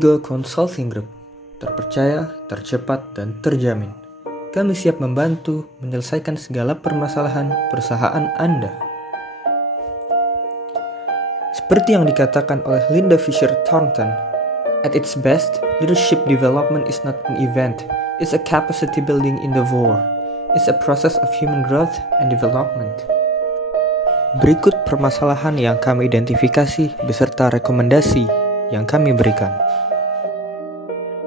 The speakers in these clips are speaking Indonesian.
Indigo Consulting Group, terpercaya, tercepat, dan terjamin. Kami siap membantu menyelesaikan segala permasalahan perusahaan Anda. Seperti yang dikatakan oleh Linda Fisher Thornton, at its best, leadership development is not an event, it's a capacity building endeavor. It's a process of human growth and development. Berikut permasalahan yang kami identifikasi beserta rekomendasi yang kami berikan.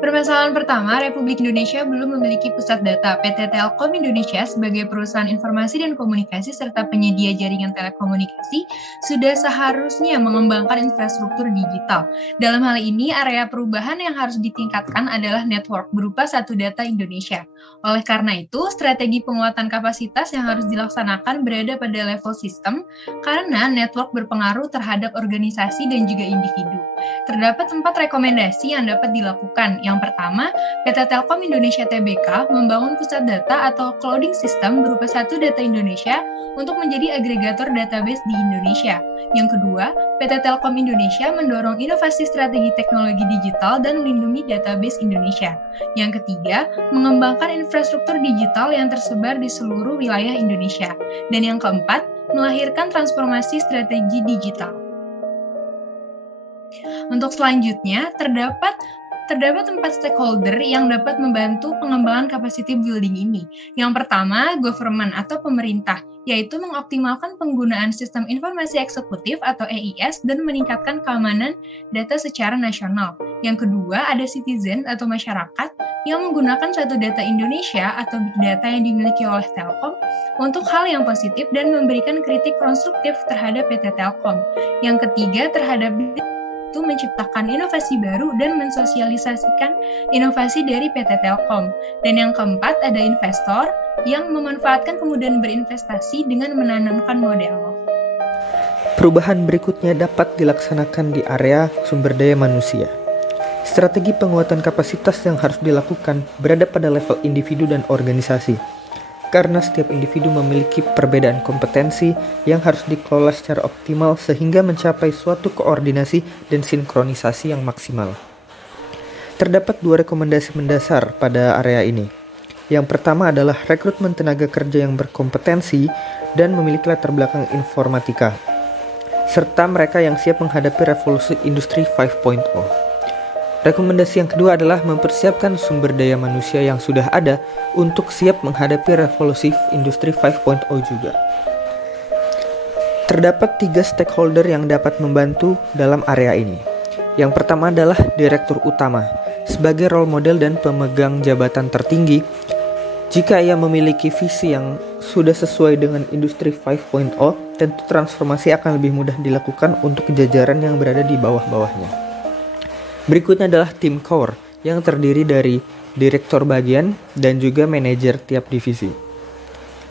Permasalahan pertama, Republik Indonesia belum memiliki pusat data. PT Telkom Indonesia sebagai perusahaan informasi dan komunikasi serta penyedia jaringan telekomunikasi sudah seharusnya mengembangkan infrastruktur digital. Dalam hal ini, area perubahan yang harus ditingkatkan adalah network berupa Satu Data Indonesia. Oleh karena itu, strategi penguatan kapasitas yang harus dilaksanakan berada pada level sistem karena network berpengaruh terhadap organisasi dan juga individu. Terdapat 4 rekomendasi yang dapat dilakukan. Yang pertama, PT Telkom Indonesia Tbk membangun pusat data atau clouding system berupa Satu Data Indonesia untuk menjadi agregator database di Indonesia. Yang kedua, PT Telkom Indonesia mendorong inovasi strategi teknologi digital dan melindungi database Indonesia. Yang ketiga, mengembangkan infrastruktur digital yang tersebar di seluruh wilayah Indonesia. Dan yang keempat, melahirkan transformasi strategi digital. Untuk selanjutnya, terdapat 4 stakeholder yang dapat membantu pengembangan capacity building ini. Yang pertama, government atau pemerintah, yaitu mengoptimalkan penggunaan sistem informasi eksekutif atau EIS dan meningkatkan keamanan data secara nasional. Yang kedua, ada citizen atau masyarakat yang menggunakan Satu Data Indonesia atau big data yang dimiliki oleh Telkom untuk hal yang positif dan memberikan kritik konstruktif terhadap PT Telkom. Yang ketiga, terhadap itu menciptakan inovasi baru dan mensosialisasikan inovasi dari PT Telkom. Dan yang keempat, ada investor yang memanfaatkan kemudahan berinvestasi dengan menanamkan modal. Perubahan berikutnya dapat dilaksanakan di area sumber daya manusia. Strategi penguatan kapasitas yang harus dilakukan berada pada level individu dan organisasi. Karena setiap individu memiliki perbedaan kompetensi yang harus dikelola secara optimal sehingga mencapai suatu koordinasi dan sinkronisasi yang maksimal. Terdapat 2 rekomendasi mendasar pada area ini. Yang pertama adalah rekrutmen tenaga kerja yang berkompetensi dan memiliki latar belakang informatika, serta mereka yang siap menghadapi revolusi industri 5.0. Rekomendasi yang kedua adalah mempersiapkan sumber daya manusia yang sudah ada untuk siap menghadapi revolusi industri 5.0 juga. Terdapat 3 stakeholder yang dapat membantu dalam area ini. Yang pertama adalah direktur utama, sebagai role model dan pemegang jabatan tertinggi. Jika ia memiliki visi yang sudah sesuai dengan industri 5.0, tentu transformasi akan lebih mudah dilakukan untuk jajaran yang berada di bawah-bawahnya. Berikutnya adalah tim core yang terdiri dari direktur bagian dan juga manajer tiap divisi.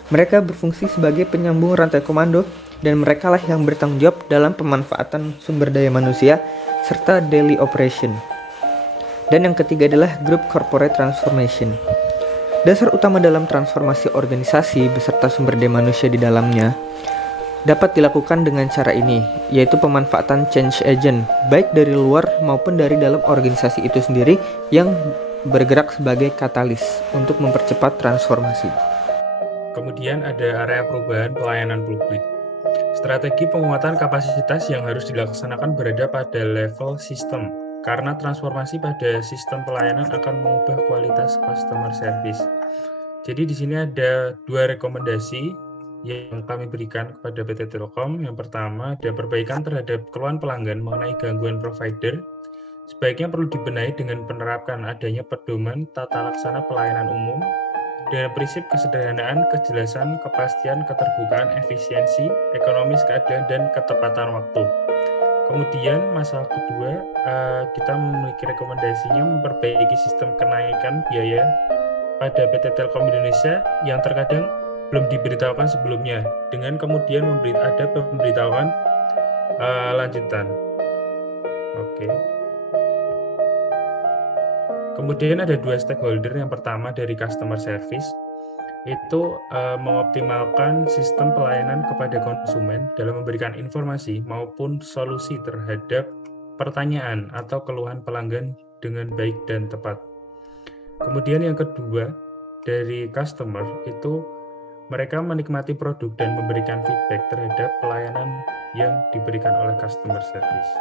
Mereka berfungsi sebagai penyambung rantai komando dan merekalah yang bertanggung jawab dalam pemanfaatan sumber daya manusia serta daily operation. Dan yang ketiga adalah grup corporate transformation. Dasar utama dalam transformasi organisasi beserta sumber daya manusia di dalamnya dapat dilakukan dengan cara ini, yaitu pemanfaatan change agent, baik dari luar maupun dari dalam organisasi itu sendiri yang bergerak sebagai katalis untuk mempercepat transformasi. Kemudian ada area perubahan pelayanan publik. Strategi penguatan kapasitas yang harus dilaksanakan berada pada level sistem, karena transformasi pada sistem pelayanan akan mengubah kualitas customer service. Jadi di sini ada 2 rekomendasi yang kami berikan kepada PT Telkom. Yang pertama, ada perbaikan terhadap keluhan pelanggan mengenai gangguan provider. Sebaiknya perlu dibenahi dengan penerapan adanya pedoman tata laksana pelayanan umum dengan prinsip kesederhanaan, kejelasan, kepastian, keterbukaan, efisiensi, ekonomis keadilan, dan ketepatan waktu. Kemudian masalah kedua, kita memiliki rekomendasinya memperbaiki sistem kenaikan biaya pada PT Telkom Indonesia yang terkadang belum diberitahukan sebelumnya, dengan kemudian ada pemberitahuan lanjutan. Oke. Kemudian ada 2 stakeholder. Yang pertama dari customer service, itu mengoptimalkan sistem pelayanan kepada konsumen dalam memberikan informasi maupun solusi terhadap pertanyaan atau keluhan pelanggan dengan baik dan tepat. Kemudian yang kedua, dari customer itu mereka menikmati produk dan memberikan feedback terhadap pelayanan yang diberikan oleh customer service.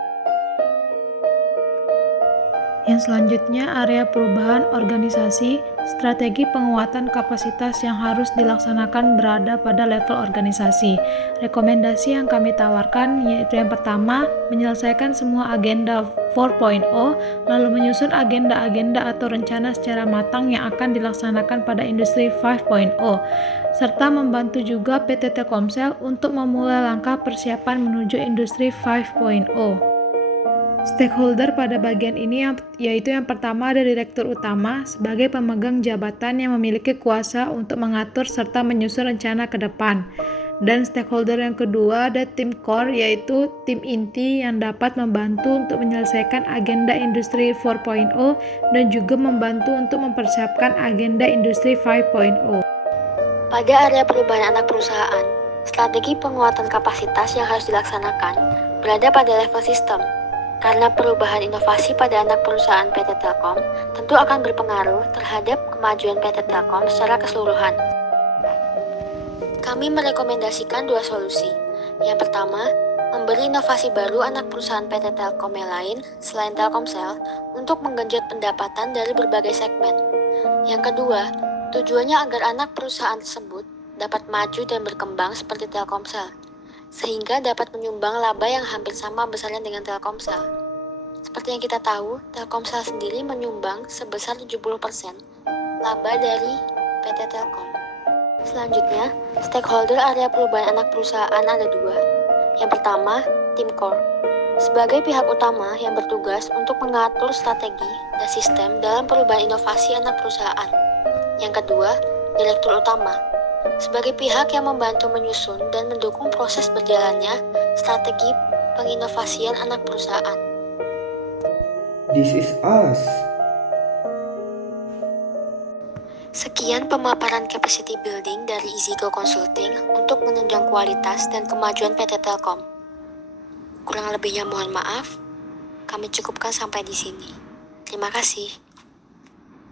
Yang selanjutnya, area perubahan organisasi, strategi penguatan kapasitas yang harus dilaksanakan berada pada level organisasi. Rekomendasi yang kami tawarkan yaitu yang pertama, menyelesaikan semua agenda 4.0, lalu menyusun agenda-agenda atau rencana secara matang yang akan dilaksanakan pada industri 5.0, serta membantu juga PT Telkomsel untuk memulai langkah persiapan menuju industri 5.0. Stakeholder pada bagian ini yaitu yang pertama ada Direktur Utama sebagai pemegang jabatan yang memiliki kuasa untuk mengatur serta menyusun rencana ke depan. Dan stakeholder yang kedua ada tim core yaitu tim inti yang dapat membantu untuk menyelesaikan agenda industri 4.0 dan juga membantu untuk mempersiapkan agenda industri 5.0. Pada area perubahan anak perusahaan, strategi penguatan kapasitas yang harus dilaksanakan berada pada level sistem. Karena perubahan inovasi pada anak perusahaan PT Telkom tentu akan berpengaruh terhadap kemajuan PT Telkom secara keseluruhan. Kami merekomendasikan dua solusi. Yang pertama, memberi inovasi baru anak perusahaan PT Telkom yang lain selain Telkomsel untuk menggenjot pendapatan dari berbagai segmen. Yang kedua, tujuannya agar anak perusahaan tersebut dapat maju dan berkembang seperti Telkomsel, sehingga dapat menyumbang laba yang hampir sama besarnya dengan Telkomsel. Seperti yang kita tahu, Telkomsel sendiri menyumbang sebesar 70% laba dari PT Telkom. Selanjutnya, stakeholder area perubahan anak perusahaan ada dua. Yang pertama, tim core. Sebagai pihak utama yang bertugas untuk mengatur strategi dan sistem dalam perubahan inovasi anak perusahaan. Yang kedua, direktur utama. Sebagai pihak yang membantu menyusun dan mendukung proses berjalannya strategi penginovasian anak perusahaan. This is us. Sekian pemaparan capacity building dari EasyGo Consulting untuk menunjang kualitas dan kemajuan PT Telkom. Kurang lebihnya mohon maaf, kami cukupkan sampai di sini. Terima kasih.